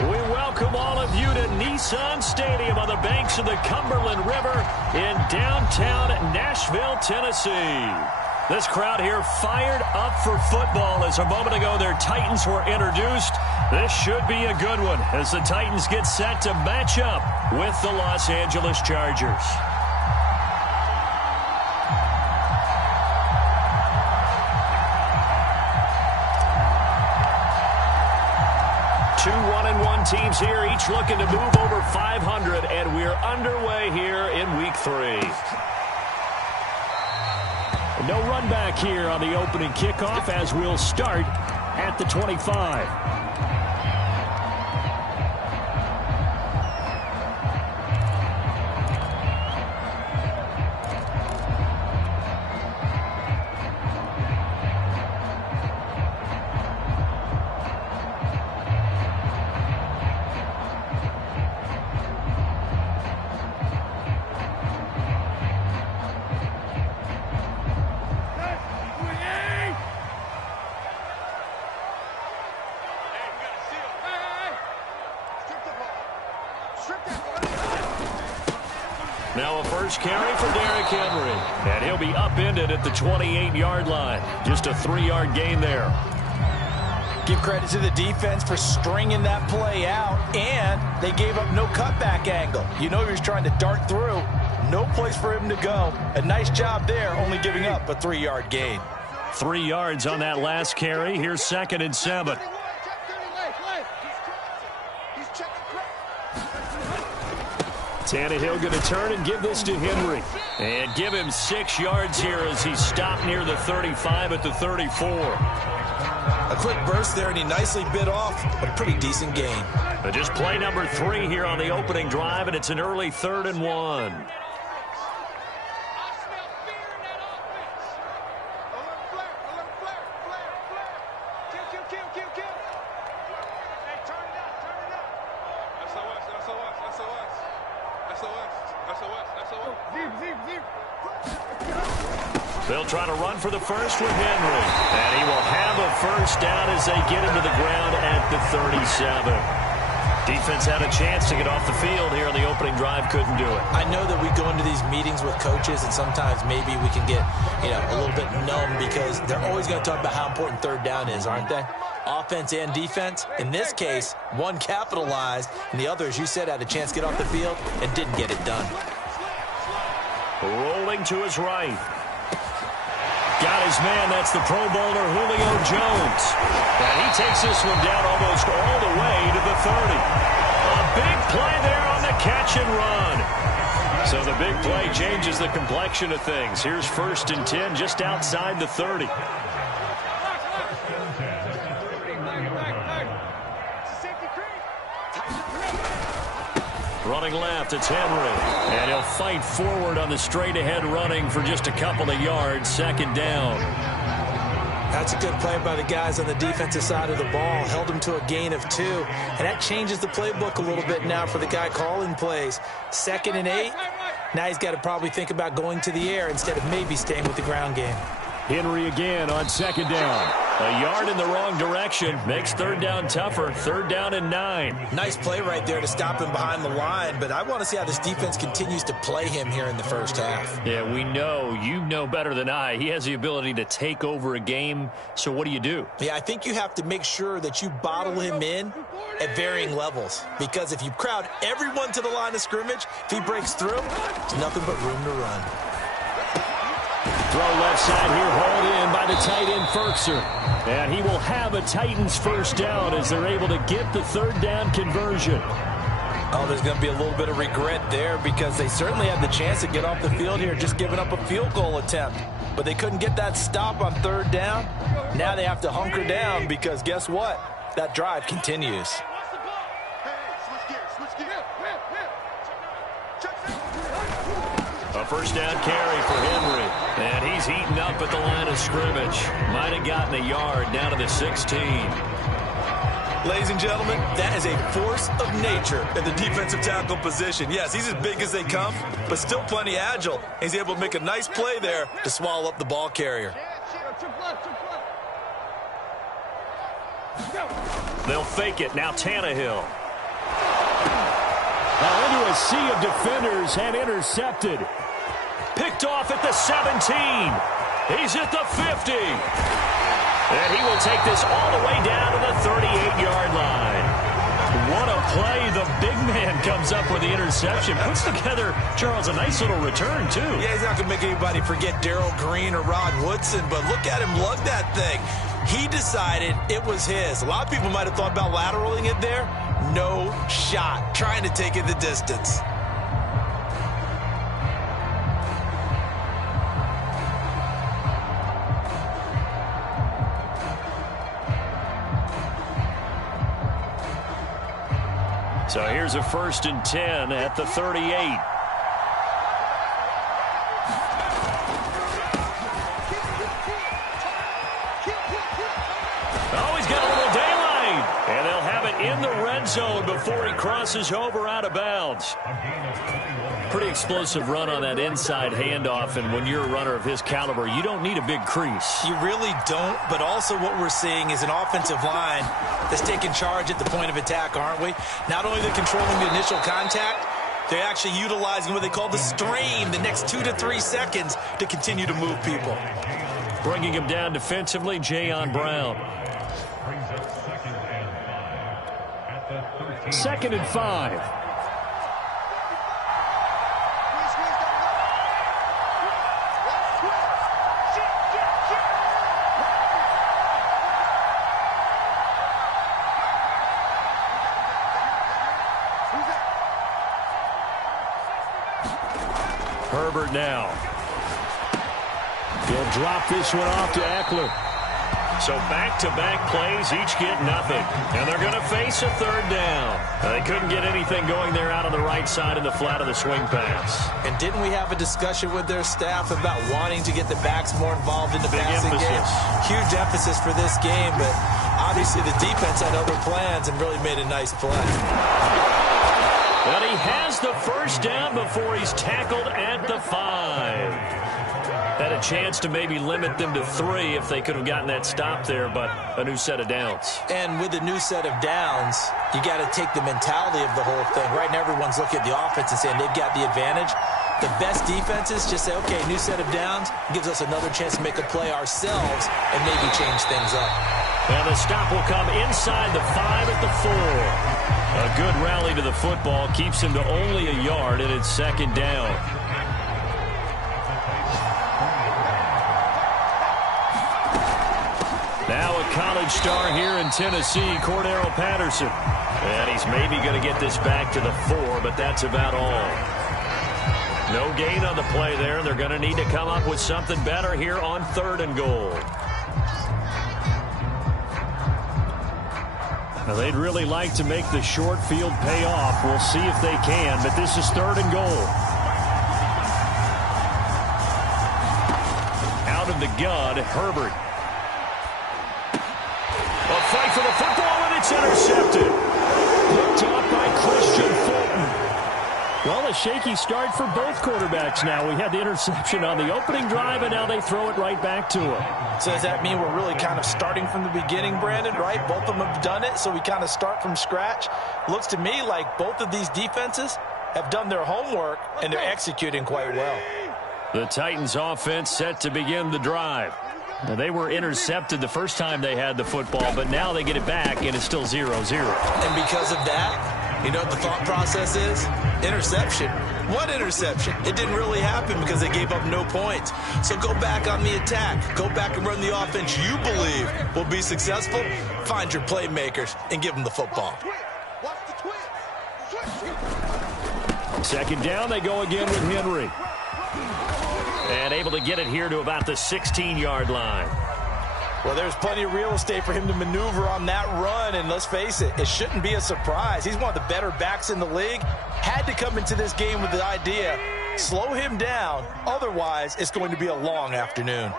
We welcome all of you to Nissan Stadium on the banks of the Cumberland River in downtown Nashville, Tennessee. This crowd here fired up for football as a moment ago their Titans were introduced. This should be a good one as the Titans get set to match up with the Los Angeles Chargers. 2-1-1 teams here, each looking to move over 500, and we're underway here in Week 3. No run back here on the opening kickoff as we'll start at the 25. Now a first carry for Derrick Henry. And he'll be upended at the 28-yard line. Just a 3-yard gain there. Give credit to the defense for stringing that play out, and they gave up no cutback angle. You know he was trying to dart through. No place for him to go. A nice job there, only giving up a 3-yard gain. 3 yards on that last carry. Here's 2nd and 7. Tannehill going to turn and give this to Henry. And give him 6 yards here as he stopped near the 35 at the 34. A quick burst there, and he nicely bit off a pretty decent gain. But just play number 3 here on the opening drive, and it's an early 3rd and 1. They'll try to run for the first with Henry. And he will have a first down as they get him to the ground at the 37. Defense had a chance to get off the field here on the opening drive. Couldn't do it. I know that we go into these meetings with coaches, and sometimes maybe we can get, a little bit numb because they're always going to talk about how important 3rd down is, aren't they? Offense and defense. In this case, one capitalized, and the other, as you said, had a chance to get off the field and didn't get it done. Rolling to his right. Got his man. That's the Pro Bowler Julio Jones. And he takes this one down almost all the way to the 30. A big play there on the catch and run. So the big play changes the complexion of things. Here's 1st and 10 just outside the 30. Running left, it's Henry. And he'll fight forward on the straight-ahead running for just a couple of yards. 2nd down. That's a good play by the guys on the defensive side of the ball. Held him to a gain of 2. And that changes the playbook a little bit now for the guy calling plays. 2nd and 8. Now he's got to probably think about going to the air instead of maybe staying with the ground game. Henry again on 2nd down. A yard in the wrong direction makes 3rd down tougher. 3rd down and 9. Nice play right there to stop him behind the line, but I want to see how this defense continues to play him here in the first half. Yeah, we know. You know better than I. He has the ability to take over a game, so what do? Yeah, I think you have to make sure that you bottle him in at varying levels, because if you crowd everyone to the line of scrimmage, if he breaks through, there's nothing but room to run. Throw left side here, hauled in by the tight end, Ferkser. And he will have a Titans first down as they're able to get the 3rd down conversion. Oh, there's going to be a little bit of regret there because they certainly had the chance to get off the field here, just giving up a field goal attempt. But they couldn't get that stop on 3rd down. Now they have to hunker down because guess what? That drive continues. A first down carry for Henry. And he's heating up at the line of scrimmage. Might have gotten a yard down to the 16. Ladies and gentlemen, that is a force of nature in the defensive tackle position. Yes, he's as big as they come, but still plenty agile. He's able to make a nice play there to swallow up the ball carrier. They'll fake it. Now Tannehill. Now into a sea of defenders and intercepted. Picked off at the 17. He's at the 50. And he will take this all the way down to the 38-yard line. What a play. The big man comes up with the interception. Puts together, Charles, a nice little return, too. Yeah, he's not going to make anybody forget Darrell Green or Rod Woodson, but look at him lug that thing. He decided it was his. A lot of people might have thought about lateraling it there. No shot. Trying to take it the distance. So here's a 1st and 10 at the 38. Oh, he's got a little daylight. And they'll have it in the red zone before he crosses over out of bounds. Pretty explosive run on that inside handoff, and when you're a runner of his caliber, you don't need a big crease. You really don't, but also what we're seeing is an offensive line that's taking charge at the point of attack, aren't we? Not only they're controlling the initial contact, they're actually utilizing what they call the strain, the next 2 to 3 seconds to continue to move people. Bringing him down defensively, Jayon Brown. 2nd and 5. Herbert now. He'll drop this one off to Eckler. So back-to-back plays, each get nothing. And they're going to face a 3rd down. They couldn't get anything going there out on the right side in the flat of the swing pass. And didn't we have a discussion with their staff about wanting to get the backs more involved in the passing game? Huge emphasis for this game, but obviously the defense had other plans and really made a nice play. But he has the 1st down before he's tackled at the 5. Had a chance to maybe limit them to 3 if they could have gotten that stop there, but a new set of downs. And with a new set of downs, you got to take the mentality of the whole thing. Right now, everyone's looking at the offense and saying they've got the advantage. The best defenses just say, okay, new set of downs gives us another chance to make a play ourselves and maybe change things up. And the stop will come inside the 5 at the 4. A good rally to the football keeps him to only a yard, and it's 2nd down. Now a college star here in Tennessee, Cordero Patterson. And he's maybe going to get this back to the 4, but that's about all. No gain on the play there. They're going to need to come up with something better here on 3rd and goal. Now they'd really like to make the short field pay off. We'll see if they can, but this is 3rd and goal. Out of the gun, Herbert. A fight for the football, and it's intercepted. Picked off by Christian Fulton. Well, a shaky start for both quarterbacks now. We had the interception on the opening drive, and now they throw it right back to him. So does that mean we're really kind of starting from the beginning, Brandon, right? Both of them have done it, so we kind of start from scratch. Looks to me like both of these defenses have done their homework, and they're executing quite well. The Titans offense set to begin the drive. Now, they were intercepted the first time they had the football, but now they get it back, and it's still 0-0. And because of that, you know what the thought process is? Interception. What interception? It didn't really happen because they gave up no points. So go back on the attack. Go back and run the offense you believe will be successful. Find your playmakers and give them the football. 2nd down, they go again with Henry. And able to get it here to about the 16-yard line. Well, there's plenty of real estate for him to maneuver on that run, and let's face it, it shouldn't be a surprise. He's one of the better backs in the league. Had to come into this game with the idea, slow him down, otherwise it's going to be a long afternoon.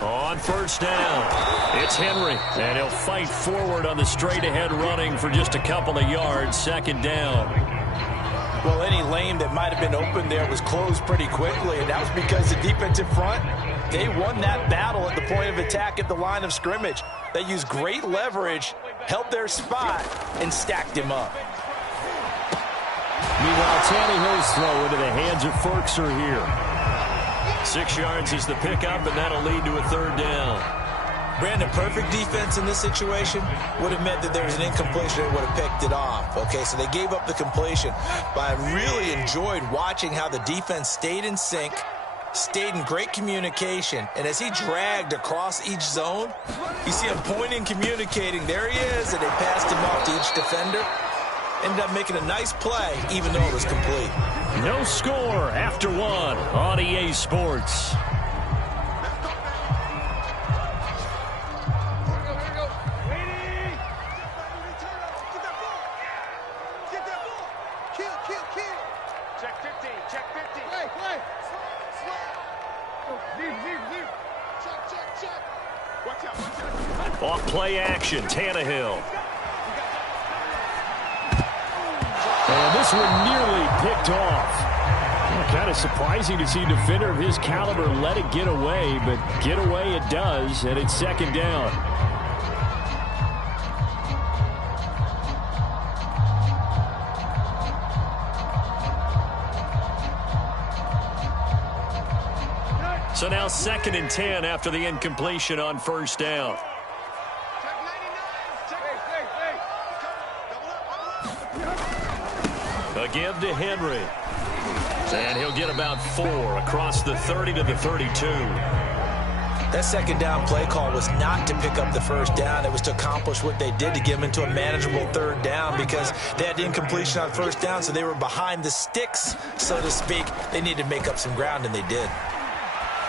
On 1st down, it's Henry, and he'll fight forward on the straight-ahead running for just a couple of yards. 2nd down. Well, any lane that might have been open there was closed pretty quickly, and that was because the defensive front They won that battle at the point of attack at the line of scrimmage. They used great leverage, held their spot, and stacked him up. Meanwhile, Tannehill's throw into the hands of Ferkser here. 6 yards is the pickup, and that'll lead to a third down. Brandon, perfect defense in this situation would have meant that there was an incompletion and would have picked it off. Okay, so they gave up the completion, but I really enjoyed watching how the defense stayed in sync, stayed in great communication, and as he dragged across each zone, you see him pointing, communicating. There he is, and they passed him off to each defender. Ended up making a nice play, even though it was complete. No score after 1 on EA Sports. Off play action, Tannehill. And this one nearly picked off. Kind of surprising to see a defender of his caliber let it get away, but get away it does, and it's second down. So now 2nd and 10 after the incompletion on first down. A give to Henry. And he'll get about 4 across the 30 to the 32. That second down play call was not to pick up the first down. It was to accomplish what they did to get them into a manageable third down because they had incompletion on first down, so they were behind the sticks, so to speak. They needed to make up some ground, and they did.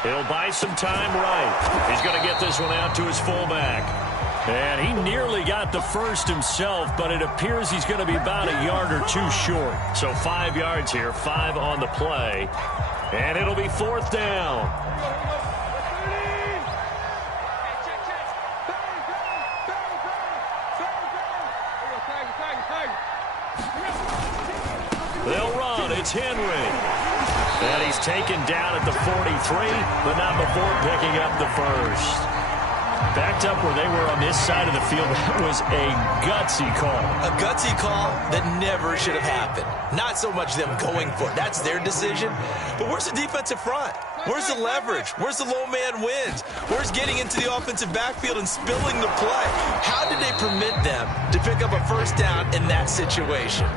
He'll buy some time right. He's going to get this one out to his fullback. And he nearly got the first himself, but it appears he's going to be about a yard or 2 short. So 5 yards here, 5 on the play. And it'll be 4th down. They'll run. It's Henry. And he's taken down at the 43, but not before picking up the first. Backed up where they were on this side of the field. That was a gutsy call. A gutsy call that never should have happened. Not so much them going for it. That's their decision. But where's the defensive front? Where's the leverage? Where's the low man wins? Where's getting into the offensive backfield and spilling the play? How did they permit them to pick up a first down in that situation?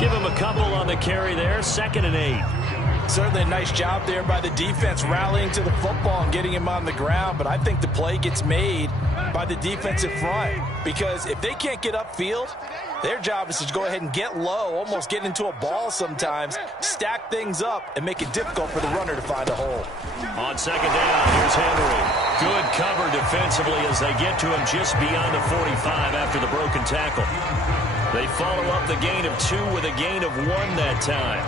Give him a couple on the carry there. 2nd and 8. Certainly a nice job there by the defense rallying to the football and getting him on the ground, but I think the play gets made by the defensive front because if they can't get upfield, their job is to go ahead and get low, almost get into a ball sometimes, stack things up, and make it difficult for the runner to find a hole. On 2nd down, here's Henry. Good cover defensively as they get to him just beyond the 45 after the broken tackle. They follow up the gain of 2 with a gain of 1 that time.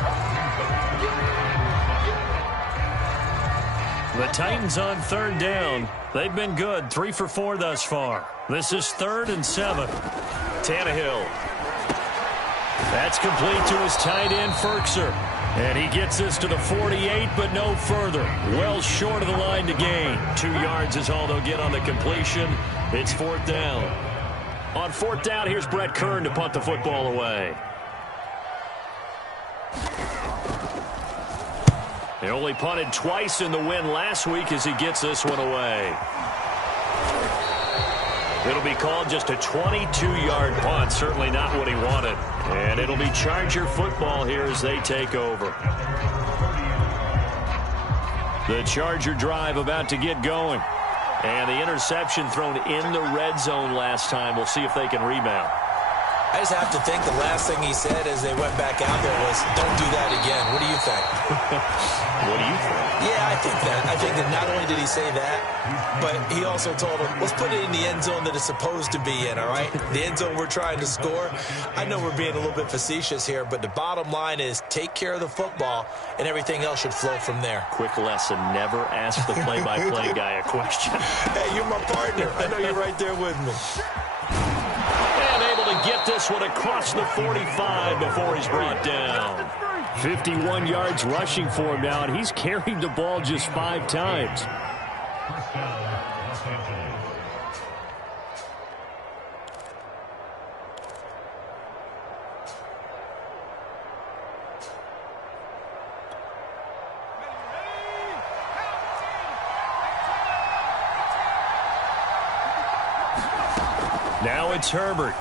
The Titans on 3rd down. They've been good, 3 for 4 thus far. This is 3rd and 7. Tannehill. That's complete to his tight end, Ferkser. And he gets this to the 48, but no further. Well short of the line to gain. 2 yards is all they'll get on the completion. It's 4th down. On 4th down, here's Brett Kern to punt the football away. He only punted twice in the win last week as he gets this one away. It'll be called just a 22-yard punt. Certainly not what he wanted. And it'll be Charger football here as they take over. The Charger drive about to get going. And the interception thrown in the red zone last time. We'll see if they can rebound. I just have to think the last thing he said as they went back out there was, don't do that again. What do you think? What do you think? Yeah, I think that. I think that not only did he say that, but he also told him, let's put it in the end zone that it's supposed to be in, all right? The end zone we're trying to score. I know we're being a little bit facetious here, but the bottom line is take care of the football, and everything else should flow from there. Quick lesson, never ask the play-by-play guy a question. Hey, you're my partner. I know you're right there with me. And able to get this one across the 45 before he's brought down. 51 yards rushing for him now, and he's carried the ball just 5 times. First down, Los Angeles. Now it's Herbert.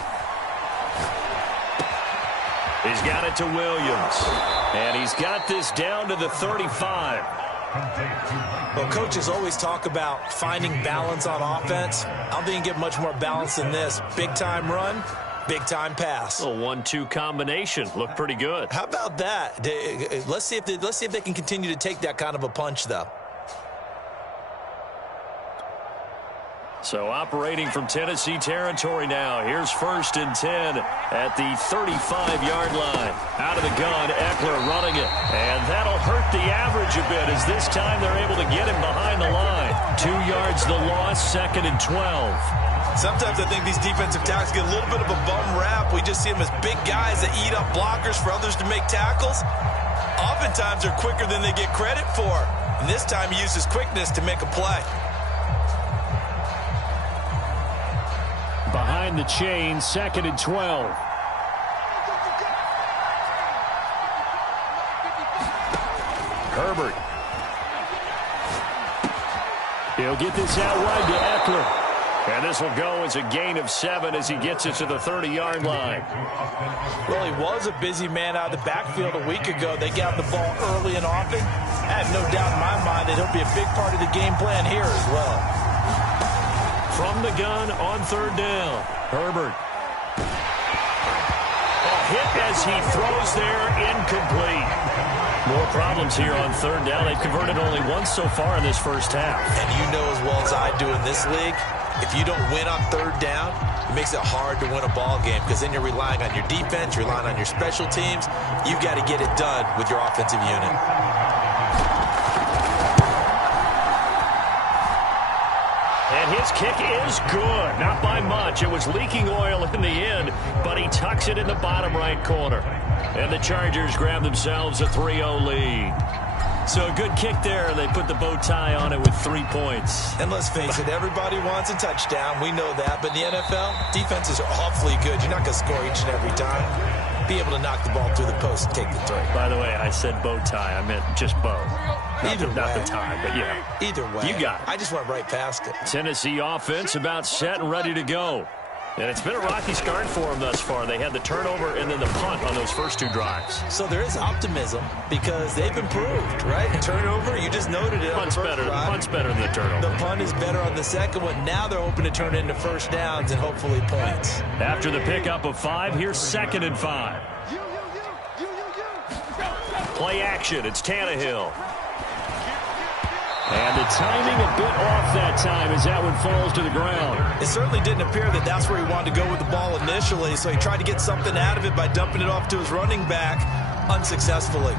He's got it to Williams. And he's got this down to the 35. Well, coaches always talk about finding balance on offense. I don't think you can get much more balance than this. Big-time run, big-time pass. A 1-2 combination. Looked pretty good. How about that? Let's see if they can continue to take that kind of a punch, though. So operating from Tennessee territory now. Here's 1st and 10 at the 35-yard line. Out of the gun, Eckler running it. And that'll hurt the average a bit as this time they're able to get him behind the line. 2 yards the loss, 2nd and 12. Sometimes I think these defensive tackles get a little bit of a bum rap. We just see them as big guys that eat up blockers for others to make tackles. Oftentimes they're quicker than they get credit for. And this time he used his quickness to make a play. Behind the chain, 2nd and 12. Herbert. He'll get this out wide to Eckler. And this will go as a gain of 7 as he gets it to the 30-yard line. Well, he was a busy man out of the backfield a week ago. They got the ball early and often. I have no doubt in my mind that he'll be a big part of the game plan here as well. From the gun on 3rd down. Herbert. A hit as he throws there, incomplete. More problems here on 3rd down. They've converted only once so far in this first half. And you know as well as I do in this league, if you don't win on 3rd down, it makes it hard to win a ball game because then you're relying on your defense, you're relying on your special teams. You've got to get it done with your offensive unit. And his kick is good. Not by much. It was leaking oil in the end, but he tucks it in the bottom right corner. And the Chargers grab themselves a 3-0 lead. So a good kick there. They put the bow tie on it with 3 points. And let's face it, everybody wants a touchdown. We know that. But in the NFL, defenses are awfully good. You're not going to score each and every time. Be able to knock the ball through the post and take the 3. By the way, I said bow tie. I meant just bow. Not the tie, but yeah. Either way. You got it. I just went right past it. Tennessee offense about set and ready to go. And it's been a rocky start for them thus far. They had the turnover and then the punt on those first 2 drives. So there is optimism because they've improved, right? Turnover, you just noted it. Punt's better than the turnover. The punt is better on the second one. Now they're hoping to turn it into first downs and hopefully points. After the pickup of 5, here's 2nd and 5. Play action. It's Tannehill. And the timing a bit off that time as that one falls to the ground. It certainly didn't appear that that's where he wanted to go with the ball initially, so he tried to get something out of it by dumping it off to his running back unsuccessfully.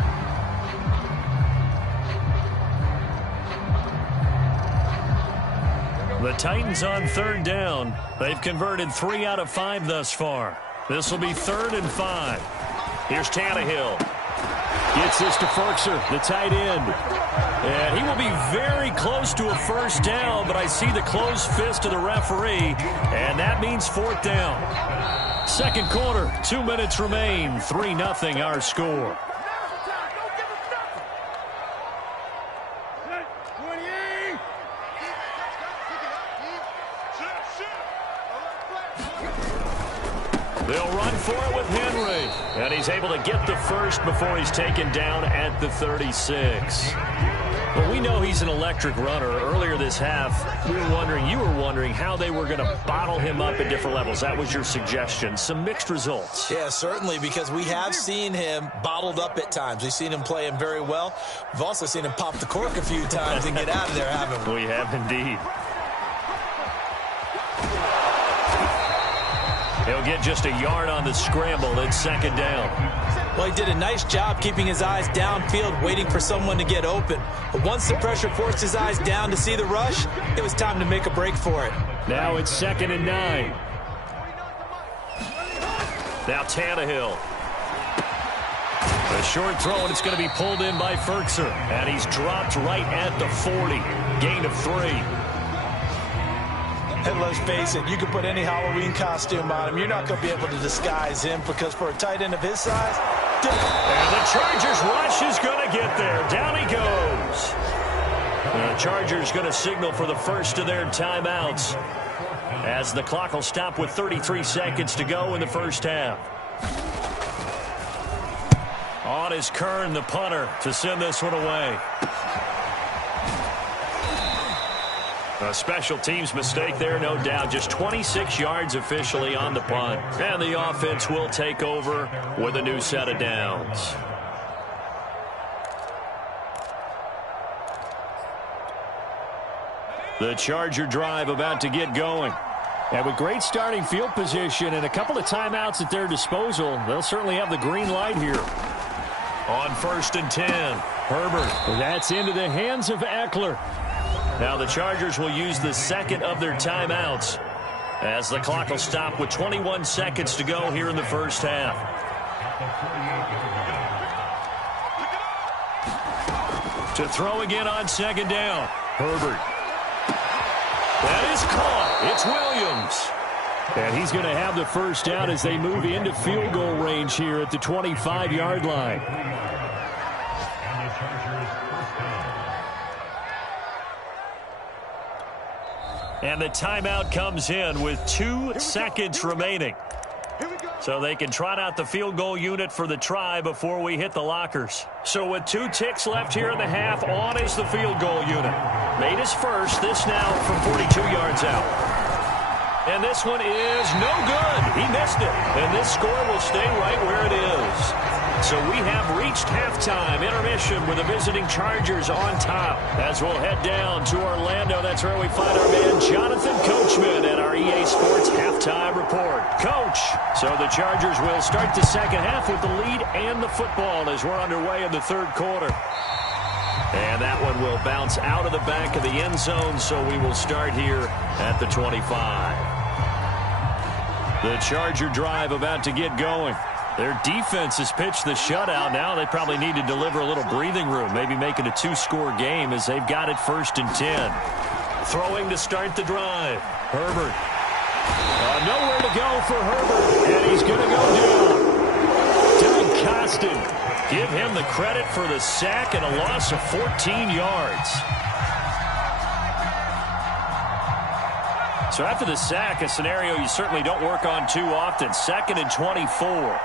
The Titans on 3rd down. They've converted 3 out of 5 thus far. This will be 3rd and 5. Here's Tannehill. Gets this to Ferkser, the tight end. And he will be very close to a first down, but I see the closed fist of the referee, and that means 4th down. 2nd quarter, 2 minutes remain, 3-0 our score. They'll run for it with Henry. And he's able to get the first before he's taken down at the 36. Well, we know he's an electric runner. Earlier this half, you were wondering how they were going to bottle him up at different levels. That was your suggestion. Some mixed results. Yeah, certainly, because we have seen him bottled up at times. We've seen him play him very well. We've also seen him pop the cork a few times and get out of there, haven't we? We have indeed. He'll get just a yard on the scramble. It's 2nd down. Well, he did a nice job keeping his eyes downfield, waiting for someone to get open. But once the pressure forced his eyes down to see the rush, it was time to make a break for it. Now it's 2nd and 9. Now Tannehill. A short throw, and it's going to be pulled in by Ferkser. And he's dropped right at the 40. Gain of 3. And let's face it, you can put any Halloween costume on him. You're not going to be able to disguise him because for a tight end of his size... And the Chargers rush is going to get there. Down he goes. The Chargers going to signal for the first of their timeouts as the clock will stop with 33 seconds to go in the first half. On is Kern, the punter, to send this one away. A special teams mistake there, no doubt. Just 26 yards officially on the punt. And the offense will take over with a new set of downs. The Charger drive about to get going. And with great starting field position and a couple of timeouts at their disposal, they'll certainly have the green light here. On 1st and 10, Herbert. That's into the hands of Eckler. Now the Chargers will use the second of their timeouts as the clock will stop with 21 seconds to go here in the first half. To throw again on 2nd down, Herbert. That is caught. It's Williams. And he's going to have the first down as they move into field goal range here at the 25-yard line. And the timeout comes in with 2 seconds remaining. So they can trot out the field goal unit for the try before we hit the lockers. So with 2 ticks left here in the half, on is the field goal unit. Made his first, this now from 42 yards out. And this one is no good. He missed it. And this score will stay right where it is. So we have reached halftime intermission with the visiting Chargers on top. As we'll head down to Orlando, that's where we find our man Jonathan Coachman at our EA Sports Halftime Report. Coach, so the Chargers will start the second half with the lead and the football as we're underway in the third quarter. And that one will bounce out of the back of the end zone, so we will start here at the 25. The Charger drive about to get going. Their defense has pitched the shutout. Now they probably need to deliver a little breathing room, maybe make it a 2-score game as they've got it 1st and 10. Throwing to start the drive. Herbert. Nowhere to go for Herbert, and he's going to go down. Doug Costin. Give him the credit for the sack and a loss of 14 yards. So after the sack, a scenario you certainly don't work on too often. 2nd and 24.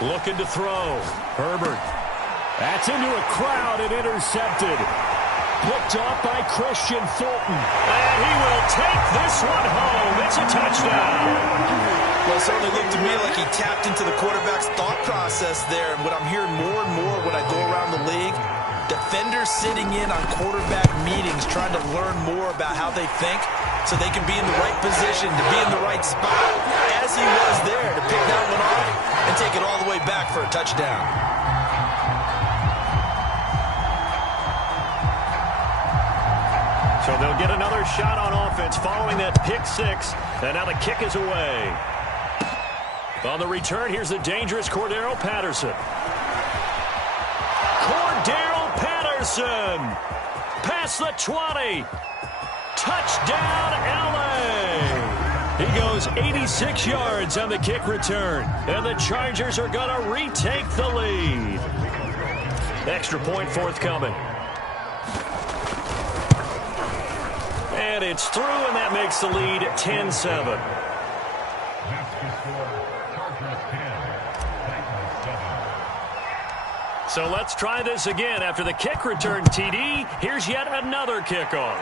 Looking to throw. Herbert. That's into a crowd and intercepted. Picked off by Christian Fulton. And he will take this one home. It's a touchdown. Well, it certainly looked to me like he tapped into the quarterback's thought process there. And what I'm hearing more and more when I go around the league, defenders sitting in on quarterback meetings trying to learn more about how they think so they can be in the right position, to be in the right spot, as he was there, to pick that one off and take it all the way back for a touchdown. So they'll get another shot on offense following that pick 6, and now the kick is away. On the return, here's the dangerous Cordero Patterson. Cordero Patterson! Past the 20. Touchdown, L.A. He goes 86 yards on the kick return. And the Chargers are going to retake the lead. Extra point forthcoming. And it's through, and that makes the lead 10-7. So let's try this again. After the kick return TD, here's yet another kickoff.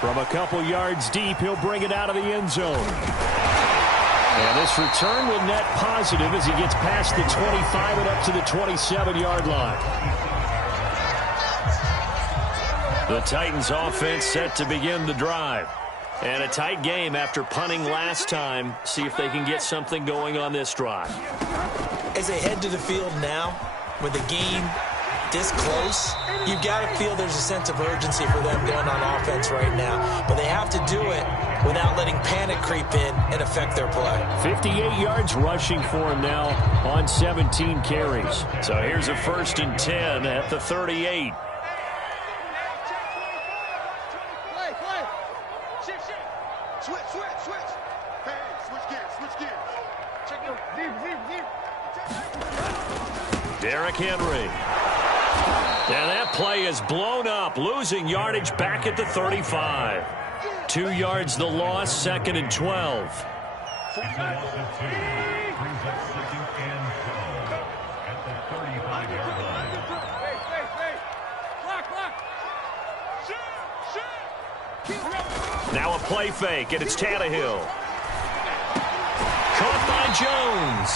From a couple yards deep, he'll bring it out of the end zone. And this return will net positive as he gets past the 25 and up to the 27-yard line. The Titans offense set to begin the drive. And a tight game after punting last time. See if they can get something going on this drive. As they head to the field now, with the game this close, you've got to feel there's a sense of urgency for them going on offense right now. But they have to do it without letting panic creep in and affect their play. 58 yards rushing for him now on 17 carries. So here's a 1st and 10 at the 38. Derrick Henry. And that play is blown up, losing yardage back at the 35. 2 yards the loss, 2nd and 12. It's a loss of 2. Brings up 2nd and 12 at the 35-yard line. Now a play fake, and it's Tannehill. Caught by Jones.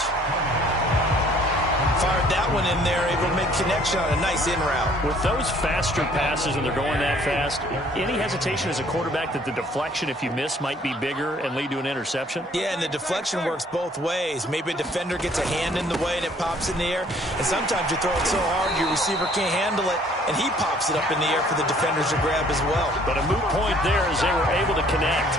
Fired that one in there, able to make connection on a nice in route. With those faster passes and they're going that fast, any hesitation as a quarterback that the deflection, if you miss, might be bigger and lead to an interception? Yeah, and the deflection works both ways. Maybe a defender gets a hand in the way and it pops in the air. And sometimes you throw it so hard your receiver can't handle it, and he pops it up in the air for the defenders to grab as well. But a moot point there as they were able to connect.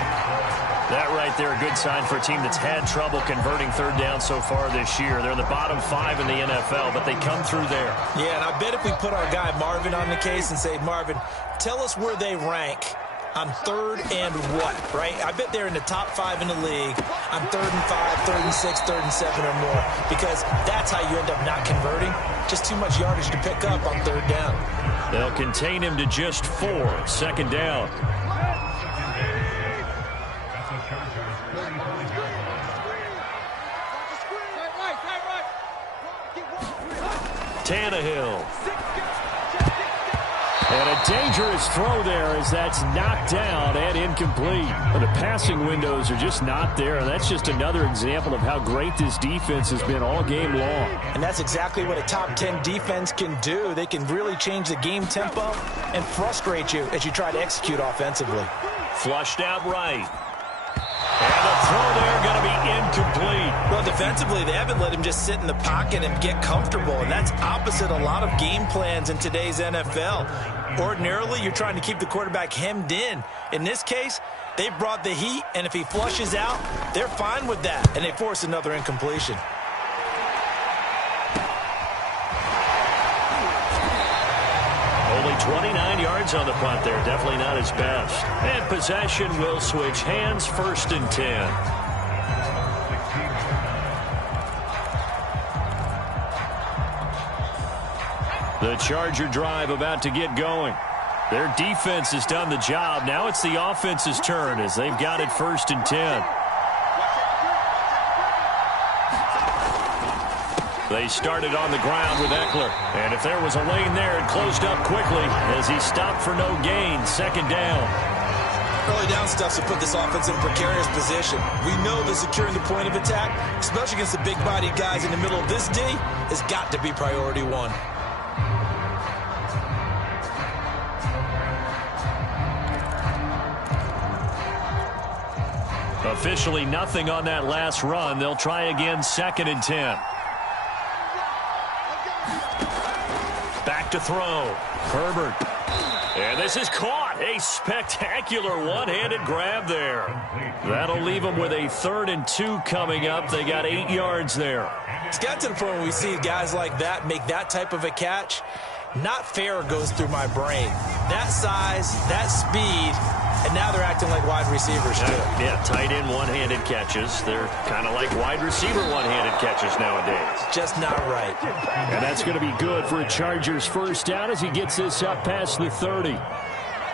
That right there, a good sign for a team that's had trouble converting 3rd down so far this year. They're in the bottom 5 in the NFL, but they come through there. Yeah, and I bet if we put our guy Marvin on the case and say, Marvin, tell us where they rank on 3rd and what, right? I bet they're in the top 5 in the league on 3rd and 5, 3rd and 6, 3rd and 7 or more, because that's how you end up not converting. Just too much yardage to pick up on 3rd down. They'll contain him to just 4, 2nd down. Tannehill. And a dangerous throw there as that's knocked down and incomplete. And the passing windows are just not there. And that's just another example of how great this defense has been all game long. And that's exactly what a top 10 defense can do. They can really change the game tempo and frustrate you as you try to execute offensively. Flushed out right. And the throw there going to be incomplete. Well, defensively, they haven't let him just sit in the pocket and get comfortable, and that's opposite a lot of game plans in today's NFL. Ordinarily, you're trying to keep the quarterback hemmed in. In this case, they brought the heat, and if he flushes out, they're fine with that, and they force another incompletion. Only 29 yards on the punt there. Definitely not his best. And possession will switch hands, 1st and 10. The Charger drive about to get going. Their defense has done the job. Now it's the offense's turn as they've got it 1st and 10. They started on the ground with Eckler. And if there was a lane there, it closed up quickly as he stopped for no gain. 2nd down. Early down stuff to put this offense in a precarious position. We know that securing the point of attack, especially against the big-bodied guys in the middle of this D, has got to be priority 1. Officially nothing on that last run. They'll try again, 2nd and 10. Back to throw. Herbert. And this is caught. A spectacular one-handed grab there. That'll leave them with a 3rd and 2 coming up. They got 8 yards there. It's got to the point where we see guys like that make that type of a catch. Not fair goes through my brain. That size, that speed, and now they're acting like wide receivers too. Yeah, tight end one-handed catches. They're kind of like wide receiver one-handed catches nowadays. Just not right. And that's going to be good for a Chargers 1st down as he gets this up past the 30.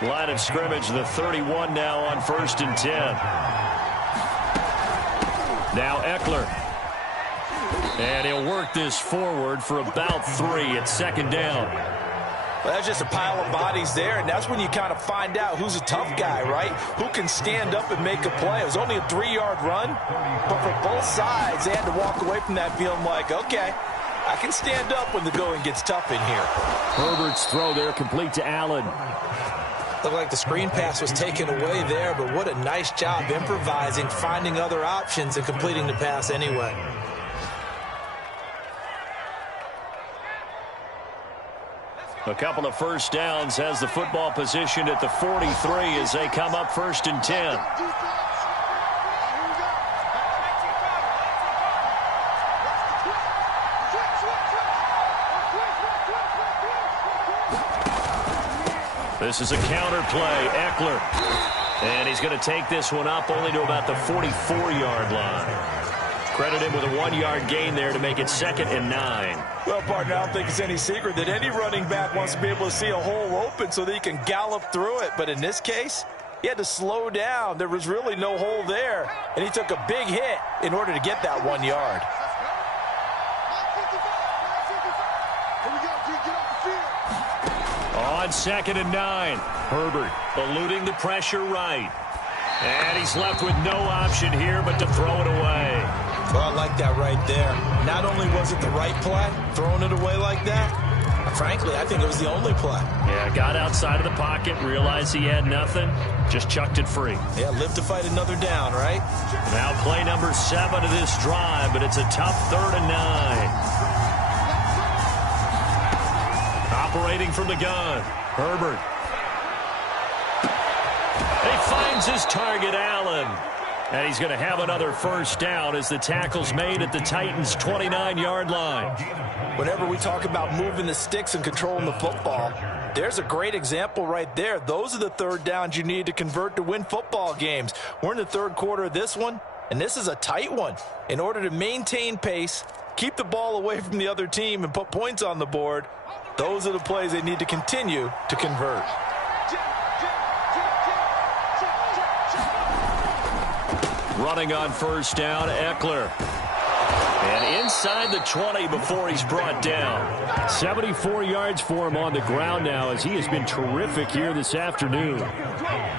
Line of scrimmage, the 31 now on 1st and 10. Now Eckler. And he'll work this forward for about 3 at 2nd down. Well, that's just a pile of bodies there, and that's when you kind of find out who's a tough guy, right? Who can stand up and make a play. It was only a 3-yard run, but for both sides, they had to walk away from that feeling like, okay, I can stand up when the going gets tough in here. Herbert's throw there complete to Allen. Looked like the screen pass was taken away there, but what a nice job improvising, finding other options, and completing the pass anyway. A couple of first downs has the football positioned at the 43 as they come up 1st and 10. This is a counter play. Eckler. And he's going to take this one up only to about the 44-yard line. Credit him with a 1-yard gain there to make it 2nd and 9. Well, partner, I don't think it's any secret that any running back wants to be able to see a hole open so that he can gallop through it. But in this case, he had to slow down. There was really no hole there, and he took a big hit in order to get that 1 yard. On 2nd and 9, Herbert eluding the pressure right. And he's left with no option here but to throw it away. Well, I like that right there. Not only was it the right play, throwing it away like that, frankly, I think it was the only play. Yeah, got outside of the pocket, realized he had nothing, just chucked it free. Yeah, live to fight another down, right? Now play number 7 of this drive, but it's a tough 3rd and 9. Operating from the gun, Herbert. He finds his target, Allen. And he's going to have another first down as the tackle's made at the Titans' 29-yard line. Whenever we talk about moving the sticks and controlling the football, there's a great example right there. Those are the third downs you need to convert to win football games. We're in the third quarter of this one, and this is a tight one. In order to maintain pace, keep the ball away from the other team, and put points on the board, those are the plays they need to continue to convert. Running on first down, Eckler. And inside the 20 before he's brought down. 74 yards for him on the ground now as he has been terrific here this afternoon.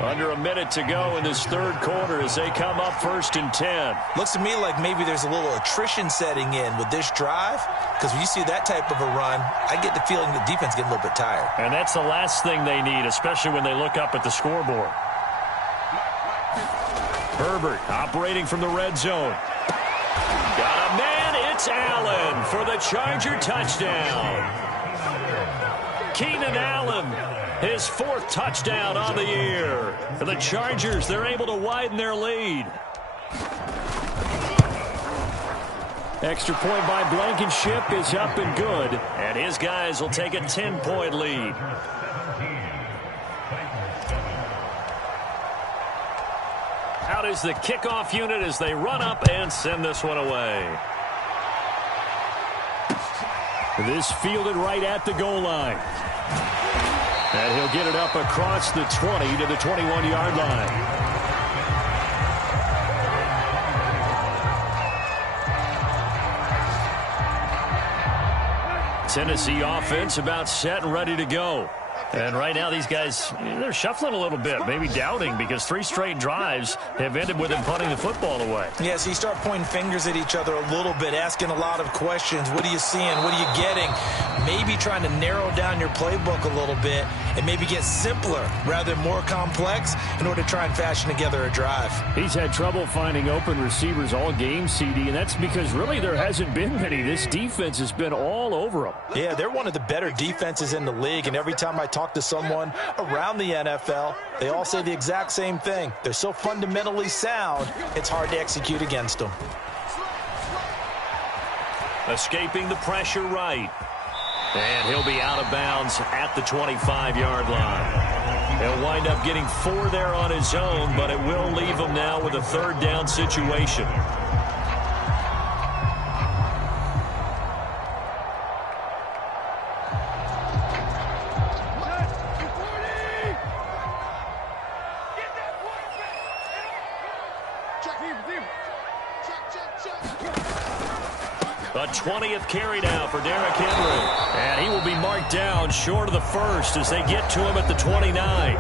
Under a minute to go in this third quarter as they come up 1st and 10. Looks to me like maybe there's a little attrition setting in with this drive, because when you see that type of a run, I get the feeling the defense getting a little bit tired. And that's the last thing they need, especially when they look up at the scoreboard. Herbert operating from the red zone. Got a man, it's Allen for the Charger touchdown. Keenan Allen, his 4th touchdown on the year. For the Chargers, they're able to widen their lead. Extra point by Blankenship is up and good. And his guys will take a 10-point lead. Out is the kickoff unit as they run up and send this one away. This fielded right at the goal line. And he'll get it up across the 20 to the 21-yard line. Tennessee offense about set and ready to go. And right now these guys, they're shuffling a little bit, maybe doubting, because 3 straight drives have ended with them punting the football away. Yeah, so you start pointing fingers at each other a little bit, asking a lot of questions. What are you seeing? What are you getting? Maybe trying to narrow down your playbook a little bit and maybe get simpler rather than more complex in order to try and fashion together a drive. He's had trouble finding open receivers all game, CD, and that's because really there hasn't been many. This defense has been all over them. Yeah, they're one of the better defenses in the league, and every time I talk to someone around the NFL, they all say the exact same thing. They're so fundamentally sound, it's hard to execute against them. Escaping the pressure right. And he'll be out of bounds at the 25-yard line. He'll wind up getting 4 there on his own, but it will leave him now with a 3rd down situation. A 20th carry now for Derrick Henry. And he will be marked down short of the first as they get to him at the 29.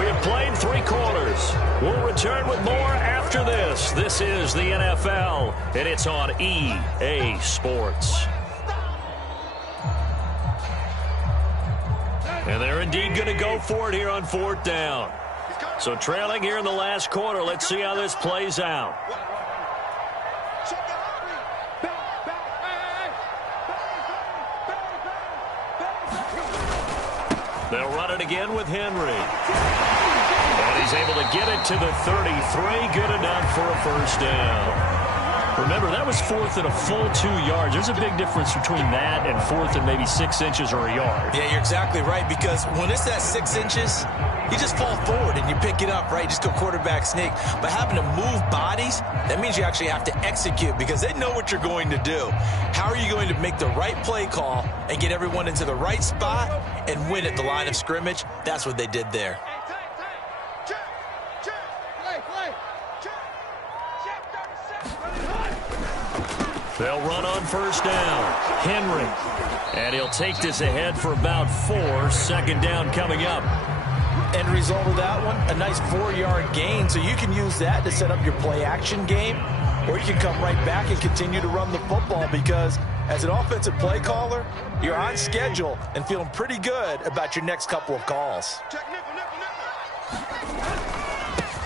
We have played 3 quarters. We'll return with more after this. This is the NFL, and it's on EA Sports. And they're indeed going to go for it here on 4th down. So trailing here in the last quarter, let's see how this plays out. They'll run it again with Henry. And he's able to get it to the 33. Good enough for a first down. Remember, that was fourth and a full 2 yards. There's a big difference between that and fourth and maybe 6 inches or a yard. Yeah, you're exactly right, because when it's that 6 inches, you just fall forward and you pick it up, right? Just go quarterback sneak. But having to move bodies, that means you actually have to execute because they know what you're going to do. How are you going to make the right play call and get everyone into the right spot and win at the line of scrimmage? That's what they did there. They'll run on first down. Henry. And he'll take this ahead for about 4. Second down coming up. End result of that one, a nice 4-yard gain. So you can use that to set up your play-action game, or you can come right back and continue to run the football because as an offensive play caller, you're on schedule and feeling pretty good about your next couple of calls.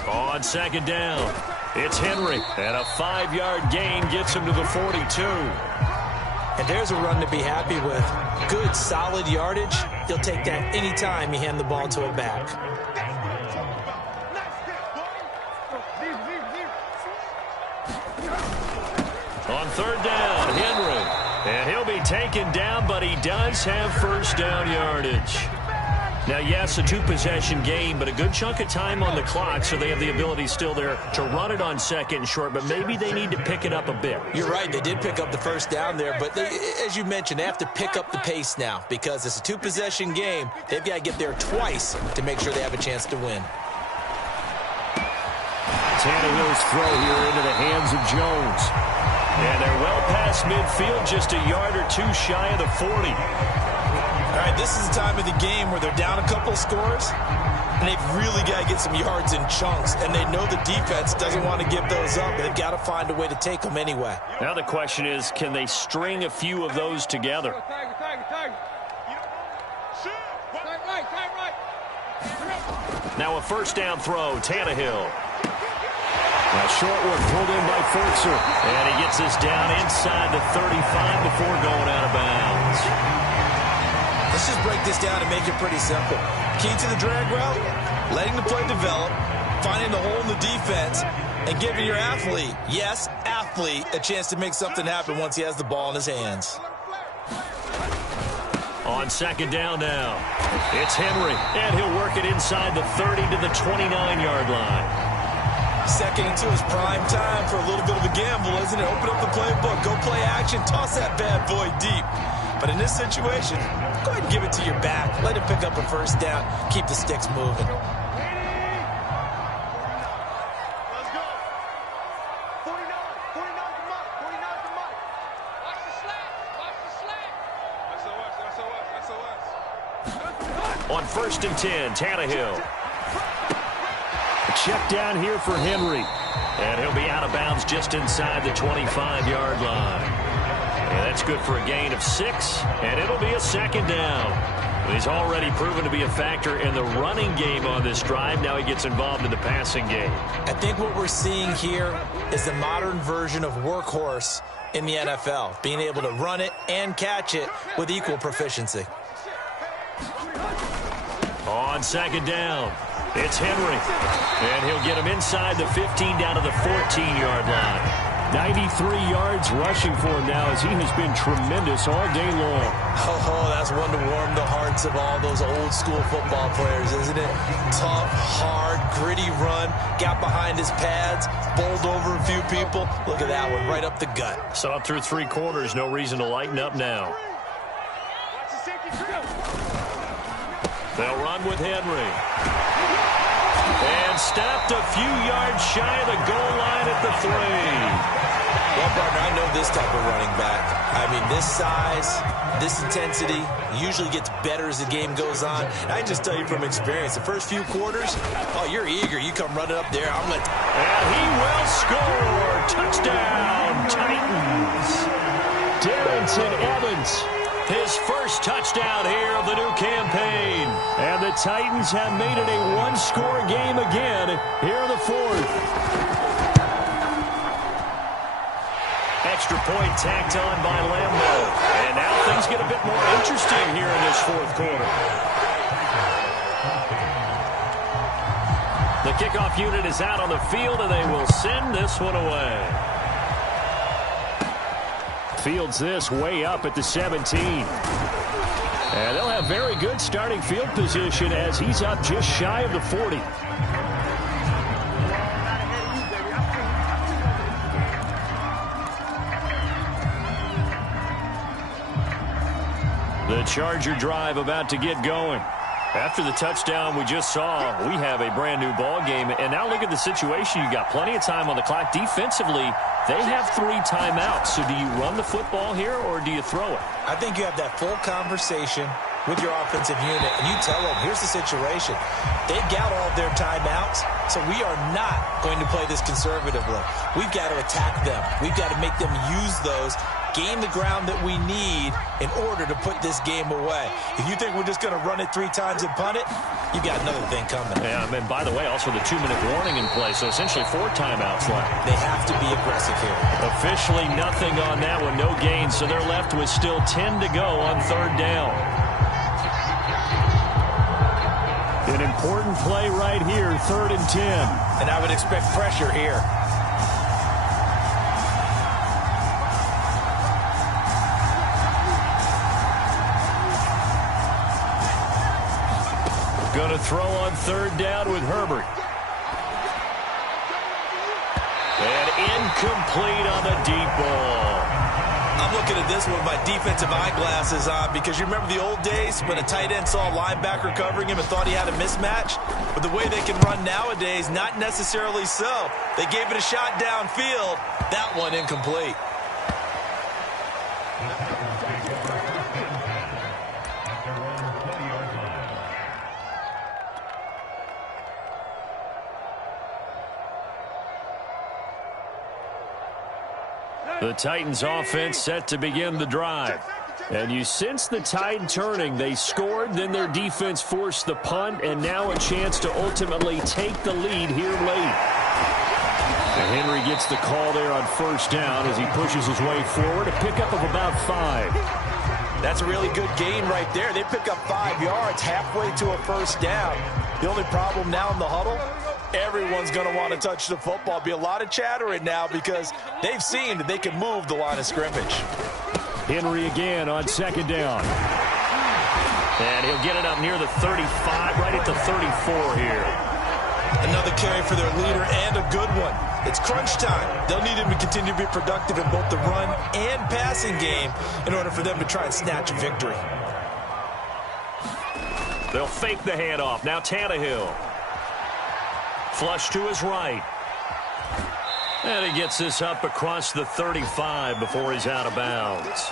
On second down, it's Henry, and a 5-yard gain gets him to the 42. And there's a run to be happy with. Good, solid yardage. He'll take that anytime you hand the ball to a back. On third down, Henry. And he'll be taken down, but he does have first down yardage. Now, yes, a 2-possession game, but a good chunk of time on the clock, so they have the ability still there to run it on second and short, but maybe they need to pick it up a bit. You're right. They did pick up the first down there, but as you mentioned, they have to pick up the pace now because it's a 2-possession game. They've got to get there twice to make sure they have a chance to win. Tannehill's throw here into the hands of Jones. And they're well past midfield, just a yard or 2 shy of the 40. All right, this is the time of the game where they're down a couple scores, and they've really got to get some yards in chunks, and they know the defense doesn't want to give those up. They've got to find a way to take them anyway. Now the question is, can they string a few of those together? Now a first down throw, Tannehill. A short one pulled in by Furtzer, and he gets this down inside the 35 before going out of bounds. Let's just break this down and make it pretty simple. Key to the drag route, letting the play develop, finding the hole in the defense, and giving your athlete, yes, athlete, a chance to make something happen once he has the ball in his hands. On second down now, it's Henry, and he'll work it inside the 30 to the 29-yard line. Second into his prime time for a little bit of a gamble, isn't it? Open up the playbook, go play action, toss that bad boy deep. But in this situation, go ahead and give it to your back. Let him pick up a first down. Keep the sticks moving. Let's go. 49 to Mike. 49 to Mike. Watch the slack. Watch the slack. SOS. On first and 10, Tannehill. A check down here for Henry. And he'll be out of bounds just inside the 25-yard line. And that's good for a gain of 6, and it'll be a second down. He's already proven to be a factor in the running game on this drive. Now he gets involved in the passing game. I think what we're seeing here is the modern version of workhorse in the NFL, being able to run it and catch it with equal proficiency. On second down, it's Henry, and he'll get him inside the 15 down to the 14-yard line. 93 yards rushing for him now as he has been tremendous all day long. Oh, that's one to warm the hearts of all those old school football players, isn't it? Tough, hard, gritty run, got behind his pads, bowled over a few people. Look at that one, right up the gut. Saw it through 3 quarters, no reason to lighten up now. They'll run with Henry. And stopped a few yards shy of the goal line at the 3. Well, partner, I know this type of running back. I mean, this size, this intensity usually gets better as the game goes on. And I can just tell you from experience, the first few quarters, oh, you're eager. You come running up there. And he will score. Touchdown, Titans. Darrington Evans. His first touchdown here of the new campaign. And the Titans have made it a one-score game again here in the 4th. Extra point tacked on by Lambeau. And now things get a bit more interesting here in this 4th quarter. The kickoff unit is out on the field, and they will send this one away. Fields this way up at the 17. And they'll have very good starting field position as he's up just shy of the 40. The Charger drive about to get going. After the touchdown we just saw, we have a brand new ball game. And now look at the situation. You got plenty of time on the clock. Defensively, they have 3 timeouts. So do you run the football here or do you throw it? I think you have that full conversation with your offensive unit, and you tell them, here's the situation. They've got all of their timeouts, so we are not going to play this conservatively. We've got to attack them. We've got to make them use those, gain the ground that we need in order to put this game away. If you think we're just going to run it 3 times and punt it, you've got another thing coming. Yeah, and by the way, also the 2-minute warning in play, so essentially 4 timeouts left. They have to be aggressive here. Officially nothing on that one, no gain, so they're left with still 10 to go on 3rd down. An important play right here, 3rd and 10. And I would expect pressure here. Going to throw on 3rd down with Herbert. And incomplete on the deep ball. I'm looking at this one with my defensive eyeglasses on because you remember the old days when a tight end saw a linebacker covering him and thought he had a mismatch? But the way they can run nowadays, not necessarily so. They gave it a shot downfield. That one incomplete. The Titans offense set to begin the drive. And you sense the tide turning. They scored, then their defense forced the punt, and now a chance to ultimately take the lead here late. And Henry gets the call there on 1st down as he pushes his way forward. A pickup of about 5. That's a really good gain right there. They pick up 5 yards halfway to a 1st down. The only problem now in the huddle, everyone's going to want to touch the football. Be a lot of chattering now because they've seen that they can move the line of scrimmage. Henry again on 2nd down. And he'll get it up near the 35, right at the 34 here. Another carry for their leader and a good one. It's crunch time. They'll need him to continue to be productive in both the run and passing game in order for them to try and snatch a victory. They'll fake the handoff. Now Tannehill. Flush to his right. And he gets this up across the 35 before he's out of bounds.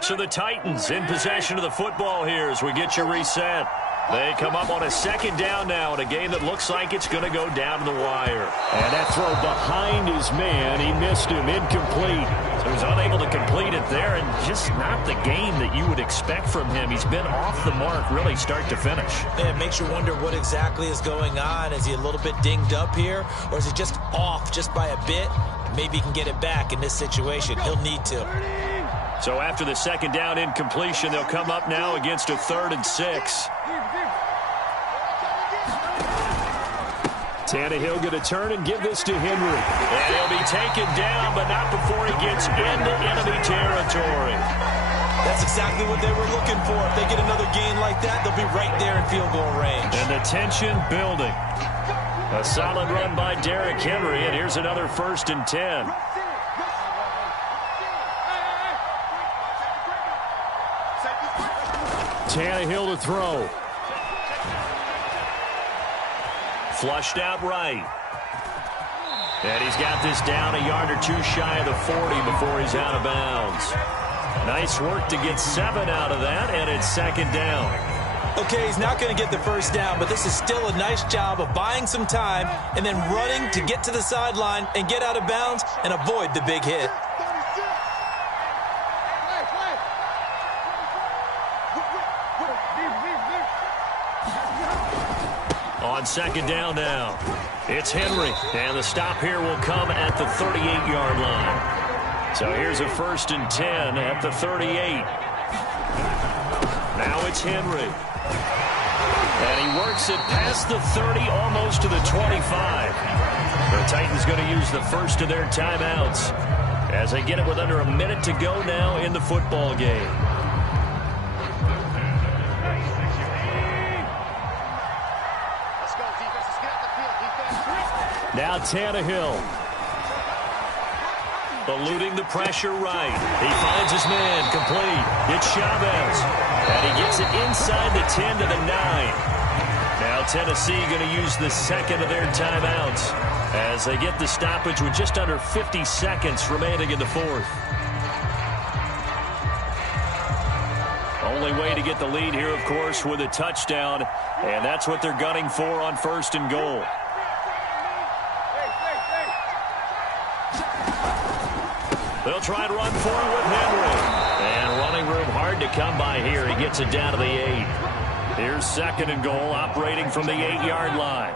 So the Titans in possession of the football here as we get you reset. They come up on a 2nd down now in a game that looks like it's going to go down to the wire. And that throw behind his man, he missed him, incomplete. So he's unable to complete it there, and just not the game that you would expect from him. He's been off the mark really start to finish. Yeah, it makes you wonder what exactly is going on. Is he a little bit dinged up here, or is he just off just by a bit? Maybe he can get it back in this situation. He'll need to. So after the 2nd down incompletion, they'll come up now against a 3rd and 6. Tannehill going to turn and give this to Henry. And he'll be taken down, but not before he gets into enemy territory. That's exactly what they were looking for. If they get another gain like that, they'll be right there in field goal range. And the tension building. A solid run by Derrick Henry, and here's another 1st and 10. Tannehill to throw. Flushed out right. And he's got this down a yard or 2 shy of the 40 before he's out of bounds. Nice work to get 7 out of that, and it's 2nd down. Okay, he's not going to get the 1st down, but this is still a nice job of buying some time and then running to get to the sideline and get out of bounds and avoid the big hit. On 2nd down now, it's Henry, and the stop here will come at the 38-yard line. So here's a 1st and 10 at the 38. Now it's Henry. And he works it past the 30, almost to the 25. The Titans going to use the first of their timeouts as they get it with under a minute to go now in the football game. Let's go, defense. Let's get out the field, defense. Now Tannehill. Eluding the pressure right. He finds his man complete. It's Chavez. And he gets it inside the 10 to the 9. Now Tennessee going to use the second of their timeouts as they get the stoppage with just under 50 seconds remaining in the fourth. Only way to get the lead here, of course, with a touchdown. And that's what they're gunning for on 1st and goal. They'll try and run for it with Henry. And running room hard to come by here. He gets it down to the 8. Here's 2nd and goal, operating from the 8-yard line.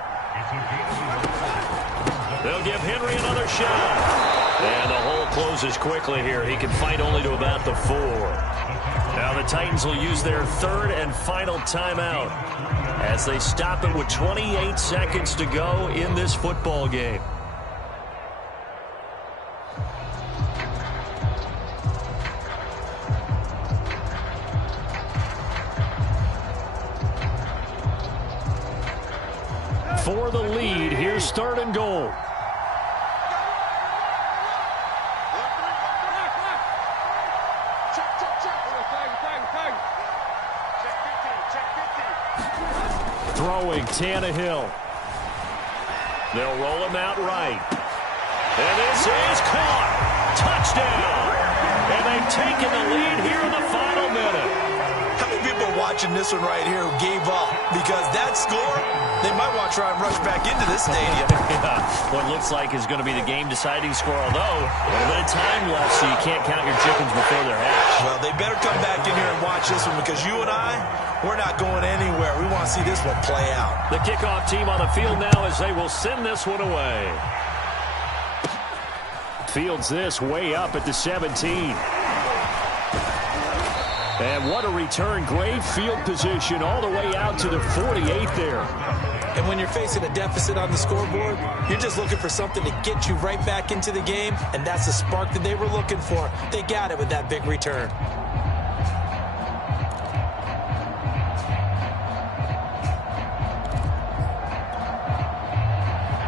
They'll give Henry another shot. And the hole closes quickly here. He can fight only to about the 4. Now the Titans will use their 3rd and final timeout as they stop it with 28 seconds to go in this football game. For the lead, here's 3rd and goal. Throwing Tannehill. They'll roll him out right. And this is caught. Touchdown. And they've taken the lead here in the final minute. How many people are watching this one right here who gave up? Because that score, they might want to try and rush back into this stadium. Yeah, what looks like is going to be the game-deciding score, although a little bit of time left, so you can't count your chickens before they're hatched. Well, they better come back in here and watch this one because you and I, we're not going anywhere. We want to see this one play out. The kickoff team on the field now as they will send this one away. Fields this way up at the 17. And what a return. Great field position all the way out to the 48 there. And when you're facing a deficit on the scoreboard, you're just looking for something to get you right back into the game, and that's the spark that they were looking for. They got it with that big return.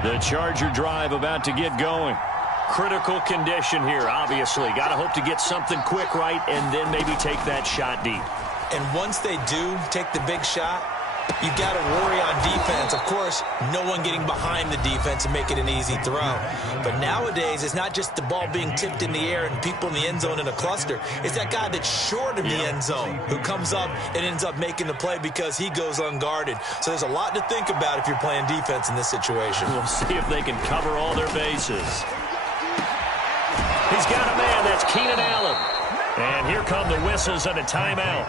The Charger drive about to get going. Critical condition here, obviously. Got to hope to get something quick right and then maybe take that shot deep. And once they do take the big shot, you got to worry on defense. Of course, no one getting behind the defense and make it an easy throw. But nowadays, it's not just the ball being tipped in the air and people in the end zone in a cluster. It's that guy that's short of the end zone who comes up and ends up making the play because he goes unguarded. So there's a lot to think about if you're playing defense in this situation. We'll see if they can cover all their bases. He's got a man. That's Keenan Allen. And here come the whistles and a timeout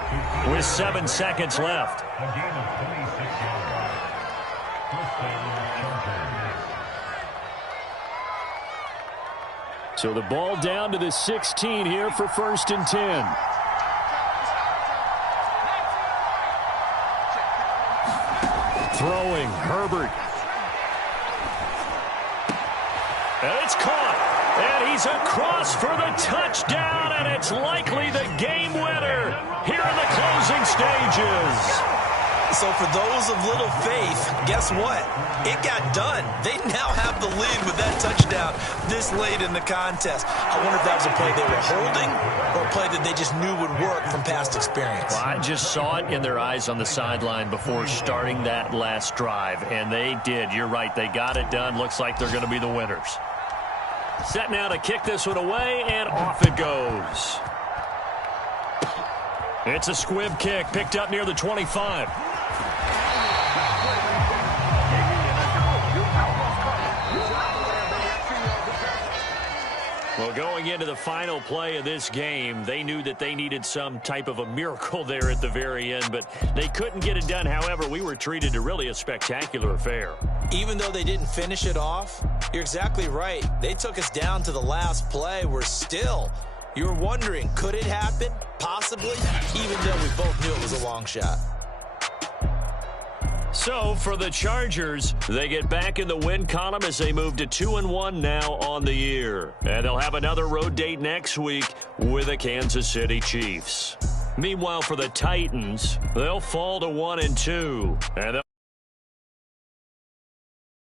with 7 seconds left. A game of 26 yards. First down, Chargers. So the ball down to the 16 here for 1st and 10. Throwing, Herbert. And it's caught. And he's across for the touchdown, and it's likely the game winner here in the closing stages. So for those of little faith, guess what? It got done. They now have the lead with that touchdown this late in the contest. I wonder if that was a play they were holding or a play that they just knew would work from past experience. Well, I just saw it in their eyes on the sideline before starting that last drive, and they did. You're right. They got it done. Looks like they're going to be the winners. Set now to kick this one away, and off it goes. It's a squib kick picked up near the 25. Well, going into the final play of this game, they knew that they needed some type of a miracle there at the very end, but they couldn't get it done. However, we were treated to really a spectacular affair. even though they didn't finish it off, you're exactly right. They took us down to the last play. You were wondering, could it happen? Possibly, even though we both knew it was a long shot. So for the Chargers, they get back in the win column as they move to 2-1 now on the year. And they'll have another road date next week with the Kansas City Chiefs. Meanwhile, for the Titans, they'll fall to 1-2. And